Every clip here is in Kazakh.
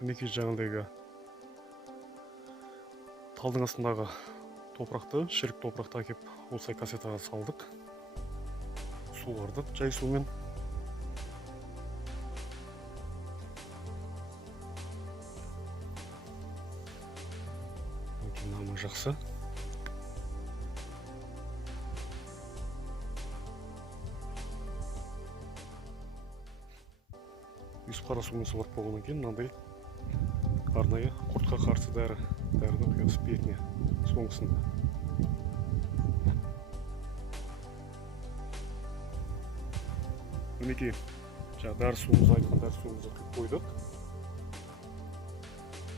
мінекей жаңағыдегі талдың астындағы топырақты, шірік топырақты әкеп осылай кассетаға салдық. Суғардық жай сумен. Намы жақсы. Үз қара сумен суғарып болғаннан кейін мынандай арнайы құртқа қарсы дәріні құямыз бетіне соңғысында. Мінекей дәрі суымызды айтқан дәрі суымызды құйып қойдық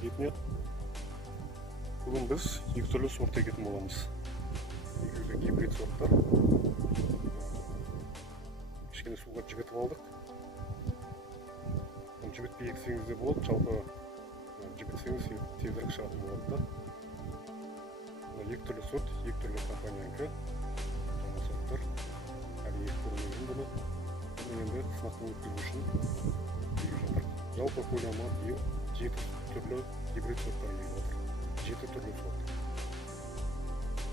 бетіне. Бүгін біз екі түрлі сорт егетін боламыз. Екеуі гибрид сорттар. Кішкене суға жібітіп алдық. Жібітпей ексеңіз де болады, жалпы жібітсеңіз тезірек шығатын болады да. Екі түрлі сорт, екі түрлі компаниянікі жаңа сорттар. Әлі екі көрмеген бұны. Бұны енді сынақтан өткізу үшін егіп жатыр. Жалпы көлемі биыл 7 түрлі гибрид сорттар егіп отыр. 7 түрлі сорт.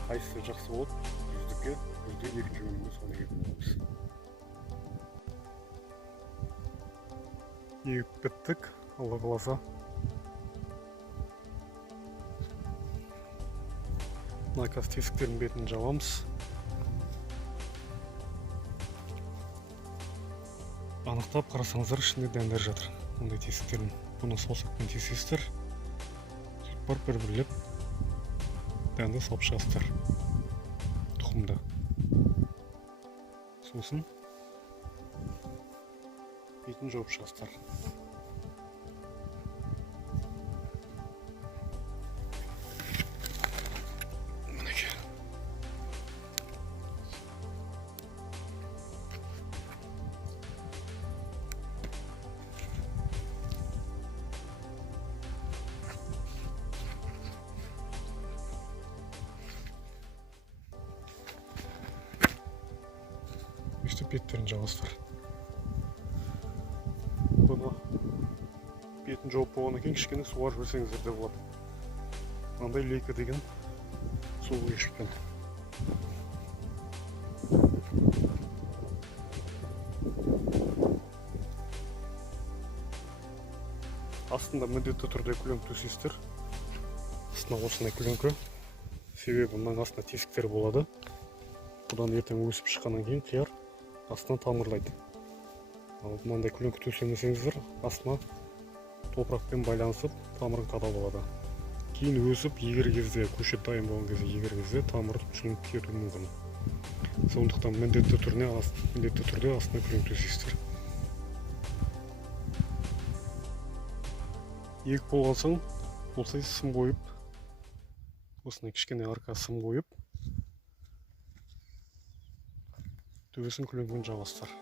Қайсысы жақсы болады, күздікке, күзде екінші өнімді соны егетін боламыз. Егіп біттік, Алла қаласа. Мына қазір тесіктердің бетін жабамыз. Анықтап қарасаңыздар, ішінде дәндер жатыр. Ондай тесіктердің. Бұны саусақпен тесесіздер. Бар бір-бірлеп дәнді салып шығасыздар. Тұқымда. Сосын бетін жауып шығасыздар. Мінекей. Өстіп беттерін жауасыздар. Бұны бетін жауып болғаннан кейін кішкене суға жіберсеңіздер де болады. Мынандай лейка деген су ешікпен. Астында міндетті түрде көлеңке төсейсіздер. Астына осындай көлеңке. Себебі мұның астында тесіктер болады. Бұдан ертең өсіп шыққаннан кейін қияр астына тамырлайды. Ал мынандай көлеңке төсемесеңіздер, астына топырақпен байланысып тамырын қадап алады. Кейін өсіп егер кезде, көшет дайын болған кезде егер кезде тамыры жұлынып кетуі мүмкін. Сондықтан міндетті түрде астына көлеңке төсейсіздер. Егіп болған соң осылай сым қойып, осындай кішкене арқа сым қойып, төбесін көлеңкемен жабасыздар.